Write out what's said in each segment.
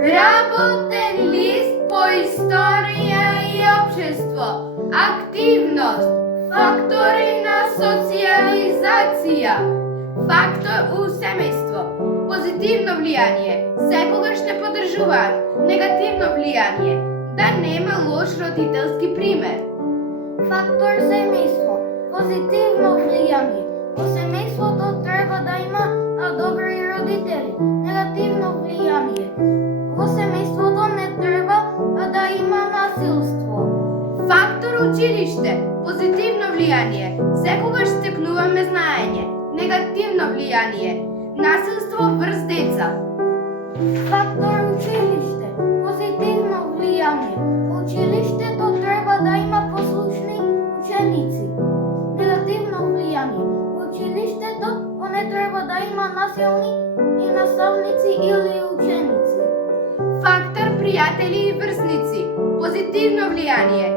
Работен лист по историја и општество. Активност. Фактори на социализација. Фактор у семејство. Позитивно влијание. Секогаш не поддржуваат. Негативно влијание. Да нема лош родителски пример. Фактор семејство. Позитивно влијание. Во семејството треба да има добри родители. Негативно влијание. Во семејството не треба да има насилство. Фактор училиште. Позитивно влијание. Секогаш стекнуваме знаење. Негативно влијание. Насилство врз деца. Фактор училиште. Позитивно влијание. Училиштето треба да има послушни ученици. Негативно влијание. Училиштето не треба да има насилни и наставници или ученици. Фактор пријатели и врсници. Позитивно влијание.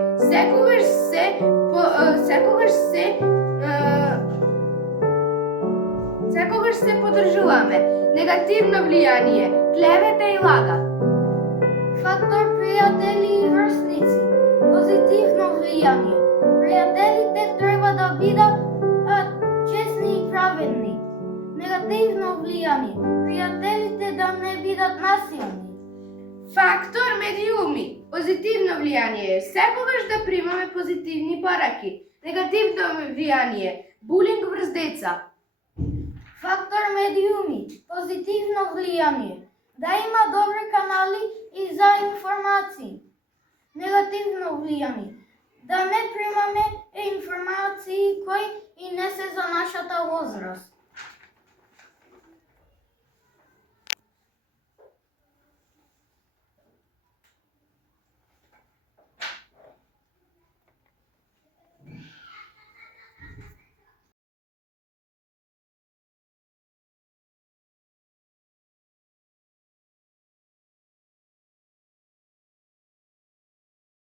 Секогаш се поддржуваме. Негативно влијание. Клевета и лага. Фактор пријатели и врсници. Позитивно влијание. Пријателите треба да бидат честни и праведни. Негативно влијание. Пријателите да не бидат насилни. Фактор медиуми. Позитивно влијание. Секогаш да примаме позитивни пораки. Негативно влијание. Булинг врз деца. Фактор медиуми. Позитивно влијание. Да има добри канали и за информации. Негативно влијание. Да не примаме информации кои и не се за нашата возраст.